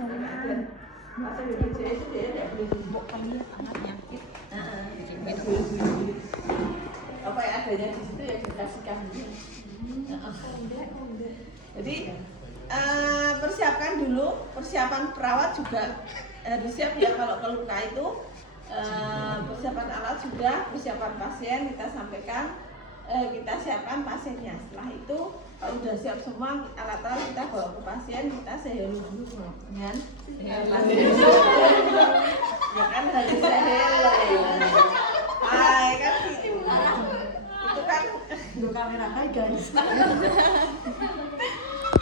jangan. Masa BPJS itu dia tidak boleh Mbok kan lihat anak nyakit. apa yang adanya di situ ya dikasihkan dulu. Jadi persiapkan dulu, persiapan perawat juga harus siap ya kalau ke luka itu. Persiapan alat sudah, persiapan pasien kita sampaikan, kita siapkan pasiennya. Setelah itu kalau sudah siap semua alat-alat kita bawa ke pasien, kita sehelu dulu dengan pasien. Ya kan harus sehelu. Hai kan gitu. Itu kan Lu kamera hai guys.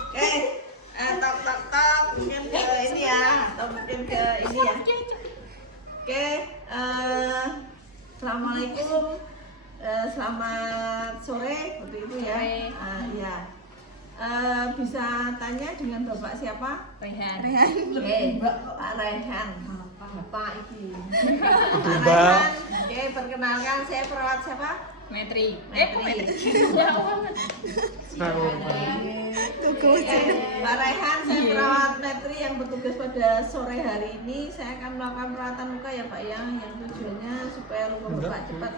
Oke, tok mungkin ke ini ya, atau mungkin ke ini ya. Oke, assalamualaikum, selamat sore, seperti itu ya. Ya, bisa tanya dengan bapak siapa? Rehan. Pak Rehan. Bapak ini. Pak Rehan. Oke, perkenalkan saya perawat siapa? Metri. Pak Rehan, saya perawat Metri yang bertugas pada sore hari ini. Saya akan melakukan perawatan luka ya Pak ya, yang tujuannya supaya luka Bapak cepat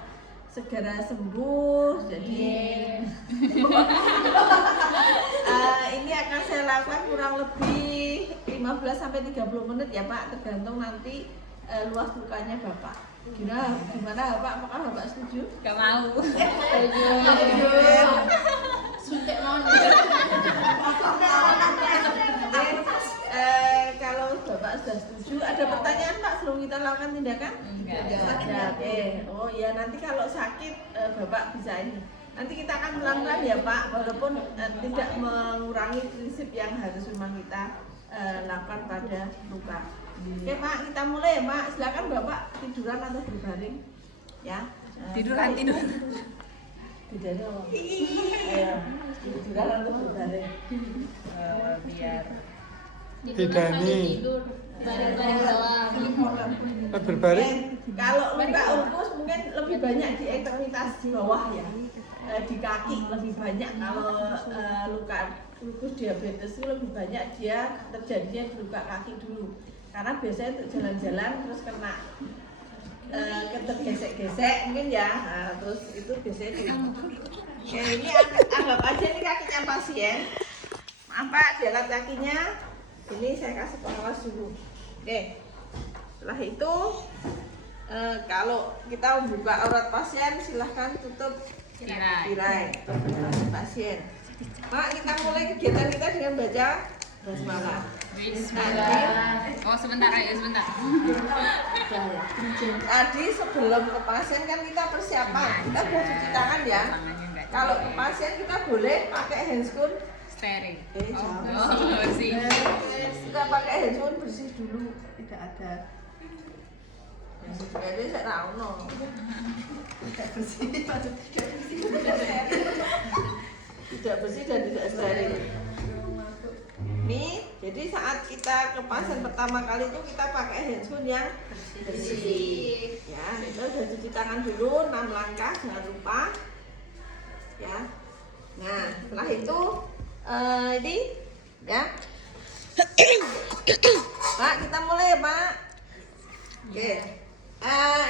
segera sembuh. Jadi ini akan saya lakukan kurang lebih 15-30 menit ya Pak, tergantung nanti luas lukanya Bapak. Gimana Bapak? Apakah Bapak setuju? Gak mau. Suntik non. Kalau Bapak sudah setuju, ada pertanyaan Pak sebelum kita lakukan tindakan? Enggak. Oke. Oh ya, nanti kalau sakit Bapak bisa ini. Nanti kita akan pelan-pelan ya Pak, walaupun tidak mengurangi prinsip yang harus memang kita lakukan pada luka. Oke Pak, kita mulai ya Pak. Silakan Bapak tiduran atau berbaring. Ya. Tiduran. Tidurnya apa? Ayo, tiduran atau berbaring. Biar Hidani Bareng-bareng doang. berbaring. Kalau luka ulkus mungkin lebih banyak di ekstremitas bawah ya. Di kaki lebih banyak. Kalau luka ulkus diabetes itu lebih banyak dia terjadinya di luka kaki dulu. Karena biasanya untuk jalan-jalan terus kena ketergesek-gesek mungkin ya. Terus itu biasanya di ini anggap aja ini kakinya pasien. Maaf Pak, diangkat kakinya. Ini saya kasih pengawas dulu. Oke. Setelah itu kalau kita membuka aurat pasien silahkan tutup tirai pasien. Pak, kita mulai kegiatan kita dengan baca basmalah. Bismillah. Oh sebentar. Tadi sebelum ke pasien kan kita persiapan, kita sudah cuci tangan ya. Kalau ke pasien kita boleh pakai handscoon Steril. jangan. Sih. Kita pakai handscoon bersih dulu, tidak ada. Jadi saya tahu no. Tidak bersih dan tidak steril. Nih, jadi saat kita ke pasien pertama kali itu kita pakai handscoon yang bersih. Ya, kita sudah cuci tangan dulu 6 langkah, jangan lupa. Ya. Nah, setelah itu ini ya. Pak, kita mulai ya, Pak. Oke.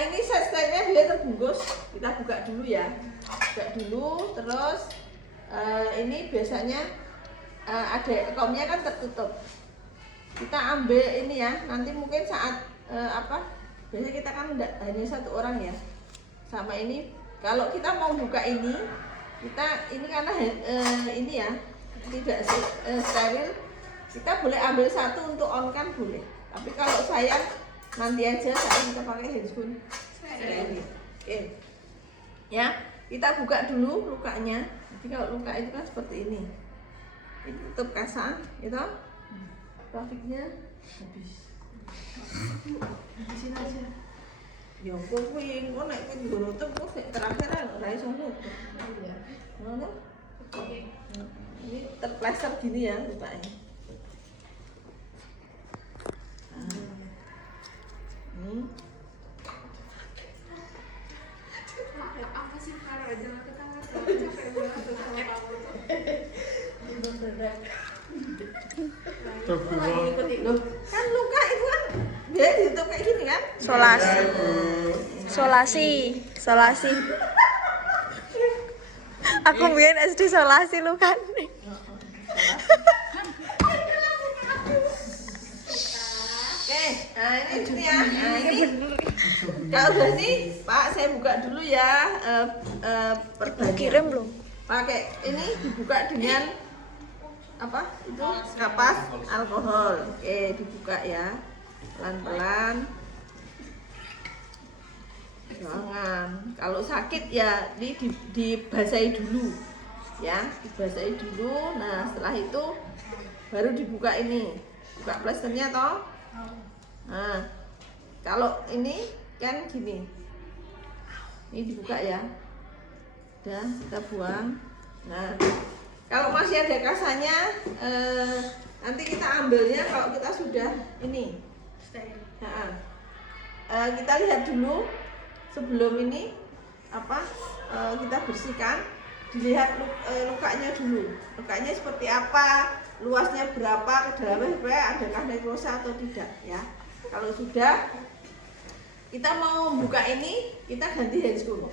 Ini set-setnya dia terbungkus. Kita buka dulu ya. Buka dulu, terus ini biasanya ada ekomnya kan tertutup. Kita ambil ini ya. Nanti mungkin saat biasanya kita kan hanya satu orang ya. Sama ini. Kalau kita mau buka ini, kita ini karena ini ya tidak steril, kita boleh ambil satu untuk on kan boleh. Tapi kalau saya nanti aja kita pakai handscoon steril. Oke. Ya, kita buka dulu lukanya. Jadi kalau luka itu kan seperti ini. Ini tutup kasar, gitu. Grafiknya habis. Habisin aja. Ya kok kuwi engko nek kowe nutup kok terakhir ora iso nutup. Iya. Ngono. Oke. Ini terpleser gini ya lukanya. Apa sih Farah? Jangan ketawa, capek banget tuh sama kamu tuh. Loh, kan dia ditutup kayak gini kan? Solasi. Aku biar SD solasi lu kan. Oke, nah ini ya. Nah ini kalau udah nih, Pak, saya buka dulu ya perbannya. Kirim belum? Pakai ini dibuka dengan apa? Itu kapas alkohol. Oke, dibuka ya. Pelan-pelan. Jangan. Kalau sakit ya ini dibasahi dulu. Ya, dibasahi dulu. Nah, setelah itu baru dibuka ini. Buka plasternya toh. Nah, kalau ini kan gini. Ini dibuka ya. Udah, kita buang. Nah, kalau masih ada kasanya, nanti kita ambilnya kalau kita sudah ini. Nah, kita lihat dulu sebelum ini apa kita bersihkan, dilihat lukanya dulu. Lukanya seperti apa, luasnya berapa, kedalamannya berapa, adakah nekrosa atau tidak ya. Kalau sudah, kita mau buka ini, kita ganti handscoon.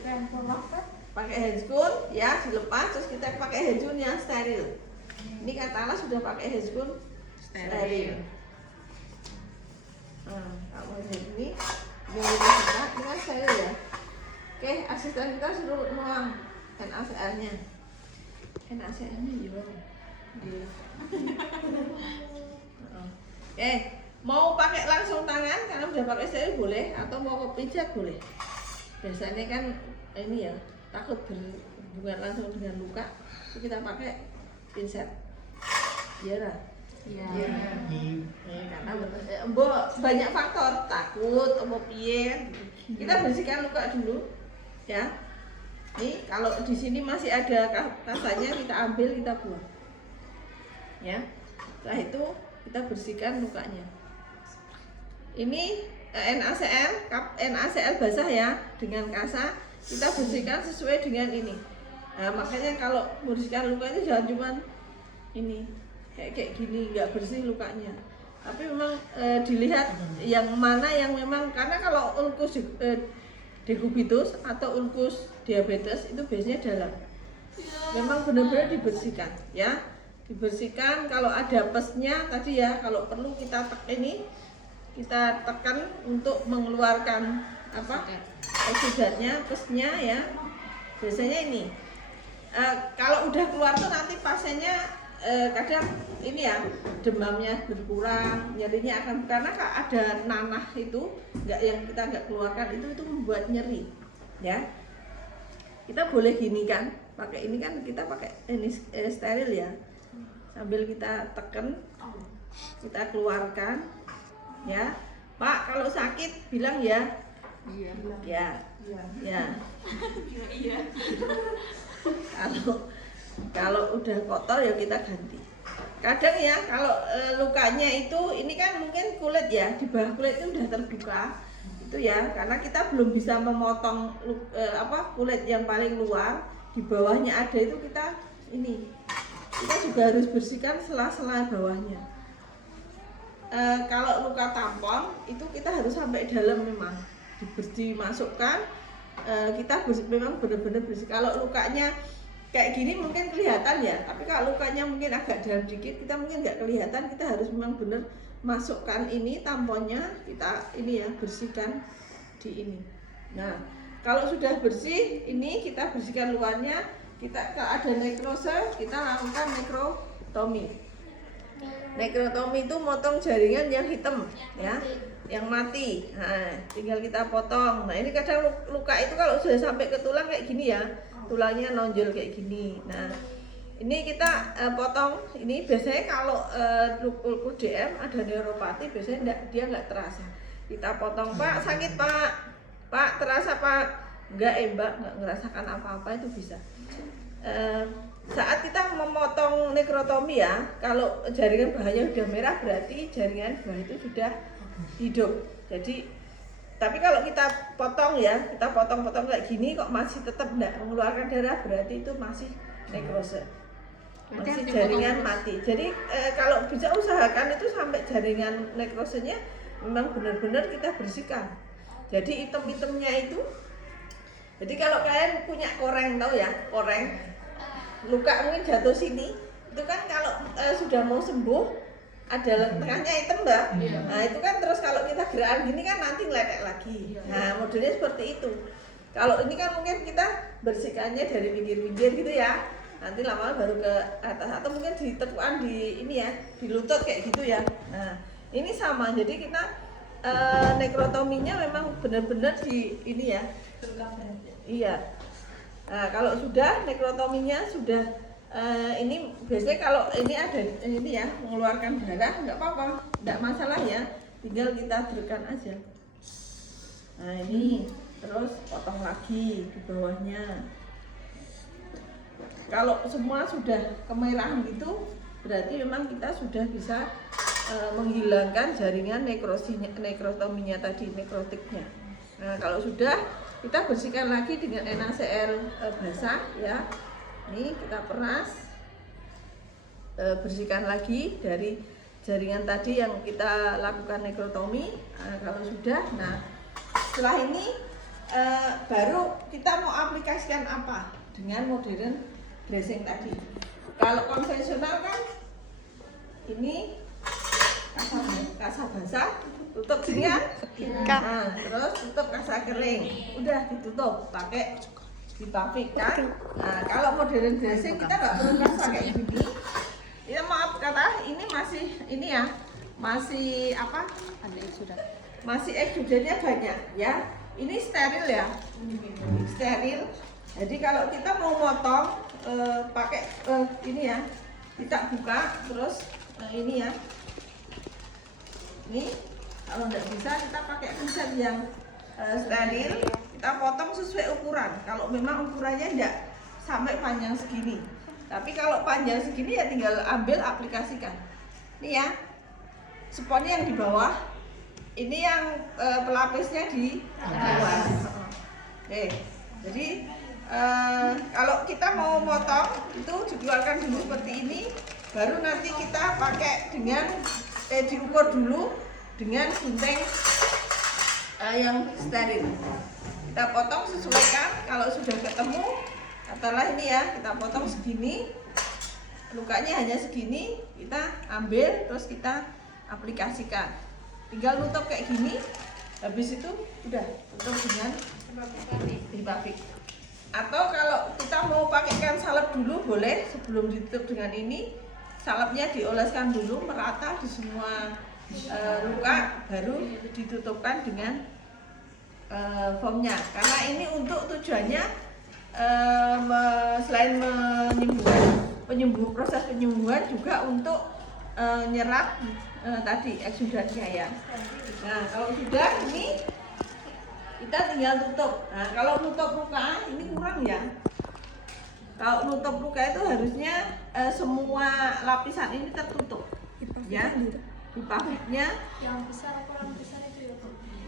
Pakai handscoon ya, dilepas terus kita pakai handscoon yang steril. Ini katakanlah sudah pakai handscoon steril. Nah, kalau ini kita kan steril ya. Oke, asisten kita suruh nuang NaCl-nya. NaCl-nya juga. Oke, mau pakai langsung tangan karena udah pakai steril boleh, atau mau ke pijat boleh. Biasanya kan ini ya, takut berhubungan langsung dengan luka, kita pakai pinset. Iya lah. Iya. Karena banyak faktor, takut, mau piye. Kita bersihkan luka dulu, ya. Nih kalau di sini masih ada kasanya kita ambil, kita buang. Ya. Setelah itu kita bersihkan lukanya. Ini NaCl basah ya, dengan kasa kita bersihkan sesuai dengan ini. Nah, makanya kalau membersihkan luka itu jangan cuma ini kayak gini, nggak bersih lukanya. Tapi memang dilihat yang mana yang memang, karena kalau ulkus dekubitus atau ulkus diabetes itu biasanya dalam. Memang benar-benar dibersihkan ya. Dibersihkan, kalau ada pesnya tadi ya, kalau perlu kita kita tekan untuk mengeluarkan apa oksidatnya, pesnya ya. Biasanya ini kalau udah keluar tuh nanti pasiennya kadang ini ya, demamnya berkurang, nyerinya akan, karena ada nanah itu yang kita nggak keluarkan itu membuat nyeri ya. Kita boleh gini kan, pakai ini kan, kita pakai ini steril ya, sambil kita tekan, kita keluarkan ya. Pak, kalau sakit bilang ya. Iya. Ya. Iya. Kalau udah kotor ya kita ganti. Kadang ya kalau lukanya itu, ini kan mungkin kulit ya, di bawah kulit itu udah terbuka itu ya, karena kita belum bisa memotong kulit yang paling luar, di bawahnya ada itu, kita juga harus bersihkan sela-sela bawahnya. Kalau luka tampon itu kita harus sampai dalam, memang dimasukkan, kita memang benar-benar bersih. Kalau lukanya kayak gini mungkin kelihatan ya, tapi kalau lukanya mungkin agak dalam dikit, kita mungkin nggak kelihatan. Kita harus memang benar masukkan ini tamponnya, kita ini ya, bersihkan di ini. Nah, kalau sudah bersih ini, kita bersihkan luarnya. Kalau ada nekrose, kita lakukan nekrotomi. Nekrotomi itu motong jaringan yang hitam ya, yang mati. Nah, tinggal kita potong. Nah, ini kadang luka itu kalau sudah sampai ke tulang kayak gini ya, tulangnya nonjol kayak gini. Nah, ini kita potong. Ini biasanya kalau ulkus DM ada neuropati, biasanya dia nggak terasa. Kita potong, Pak, sakit Pak, Pak terasa Pak, enggak Mbak, nggak ngerasakan apa-apa, itu bisa. Saat kita memotong nekrotomi ya, kalau jaringan bahanya sudah merah berarti jaringan bah itu sudah hidup. Jadi, tapi kalau kita potong ya, kita potong-potong kayak gini kok masih tetap enggak mengeluarkan darah, berarti itu masih nekrose, masih jaringan mati. Jadi kalau bisa usahakan itu sampai jaringan nekrosenya memang benar-benar kita bersihkan. Jadi item-itemnya itu, jadi kalau kalian punya koreng, tahu ya, koreng luka mungkin jatuh sini, itu kan kalau sudah mau sembuh ada tengahnya hitam mbak. Nah itu kan terus kalau kita gerakan gini kan nanti ngeletek lagi. Nah modelnya seperti itu. Kalau ini kan mungkin kita bersihkannya dari pinggir-pinggir gitu ya, nanti lama-lama baru ke atas, atau mungkin di tekuan di ini ya, di lutut kayak gitu ya. Nah ini sama, jadi kita nekrotominya memang benar-benar di ini ya. Iya. Nah kalau sudah nekrotominya sudah ini biasanya kalau ini ada ini ya mengeluarkan darah nggak apa-apa, nggak masalah ya, tinggal kita berikan aja. Nah ini terus potong lagi di bawahnya. Kalau semua sudah kemerahan gitu, berarti memang kita sudah bisa menghilangkan jaringan nekrotominya tadi, nekrotiknya. Nah kalau sudah, kita bersihkan lagi dengan NaCl basah ya. Ini kita peras, bersihkan lagi dari jaringan tadi yang kita lakukan nekrotomi. Nah, kalau sudah, nah setelah ini baru kita mau aplikasikan apa dengan modern dressing tadi. Kalau konvensional kan ini kasar basah, tutup sini kan, nah, terus tutup kasar kering, udah ditutup pakai dipapik kan. Nah kalau modern dressing kita nggak perlu kasar kayak gini. Ya maaf kata ini masih ini ya, masih apa? Ada sudah. Masih eksudannya banyak ya. Ini steril ya, steril. Jadi kalau kita mau motong pakai ini ya, kita buka terus ini ya. Ini kalau nggak bisa kita pakai pinset yang steril, kita potong sesuai ukuran. Kalau memang ukurannya nggak sampai panjang segini, tapi kalau panjang segini ya tinggal ambil aplikasikan. Ini ya, sponnya yang di bawah. Ini yang pelapisnya di luar. Oke, jadi kalau kita mau motong itu dikeluarkan dulu seperti ini, baru nanti kita pakai dengan diukur dulu dengan gunting yang steril. Kita potong sesuaikan, kalau sudah ketemu, katakanlah ini ya, kita potong segini, lukanya hanya segini, kita ambil terus kita aplikasikan. Tinggal nutup kayak gini, habis itu udah tutup dengan dipapik. Atau kalau kita mau pakaikan salep dulu boleh, sebelum ditutup dengan ini, salepnya dioleskan dulu merata di semua luka, baru ditutupkan dengan foamnya. Karena ini untuk tujuannya selain proses penyembuhan juga untuk nyerap tadi eksudannya ya. Nah kalau sudah ini kita tinggal tutup. Nah kalau nutup luka ini kurang ya. Kalau nutup luka itu harusnya semua lapisan ini tertutup ya. Dipapiknya Yang besar, kurang besar itu ya.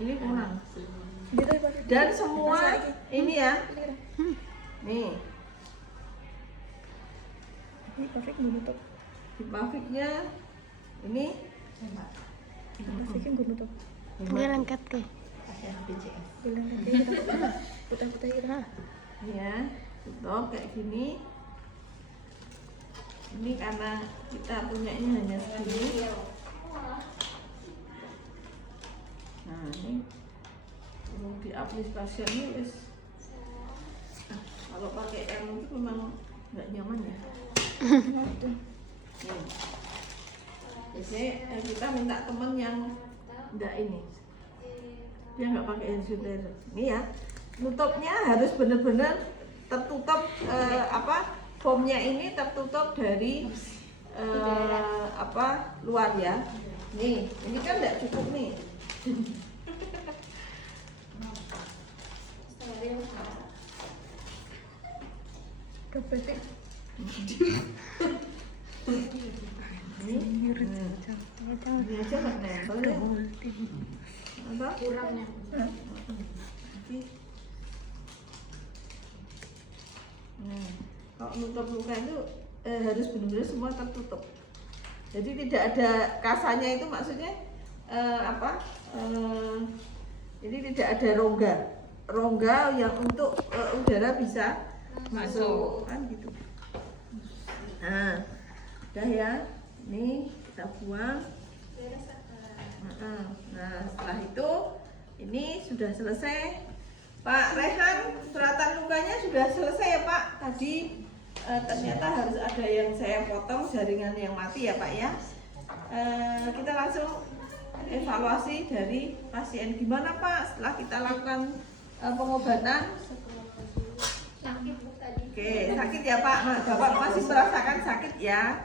ini kurang. Dan semua ini ya. Nih. Ini pavik menutup. Dipaviknya ini Paviknya gue nutup. Dia lengkap ke. Bilang nanti kita putar-putar gitu. ya, tutup kayak gini. Ini karena kita punya ini hanya segini. Nah ini mau diaplikasikannya wis. Kalau pakai yang itu memang nggak nyaman ya. Nih. Biasanya kita minta teman yang enggak ini, dia nggak pakai hand sanitizer. Ini ya, nutupnya harus benar-benar tertutup, foamnya ini tertutup dari luar ya. Nih, ini kan nggak cukup nih. Ini aja nggak nempel ya. Apa? Kurangnya. Nah, kalau nutup luka itu harus benar-benar semua tertutup. Jadi tidak ada kasanya itu maksudnya ini tidak ada rongga yang untuk udara bisa masuk kan gitu. Nah, udah ya, ini kita buang. Nah, setelah itu ini sudah selesai. Pak Rehan, suratan lukanya sudah selesai ya Pak. Tadi ternyata harus ada yang saya potong jaringan yang mati ya Pak ya. Kita langsung evaluasi dari pasien. Gimana Pak setelah kita lakukan pengobatan? Sakit Bu tadi. Oke, sakit ya Pak. Nah, Bapak masih merasakan sakit ya.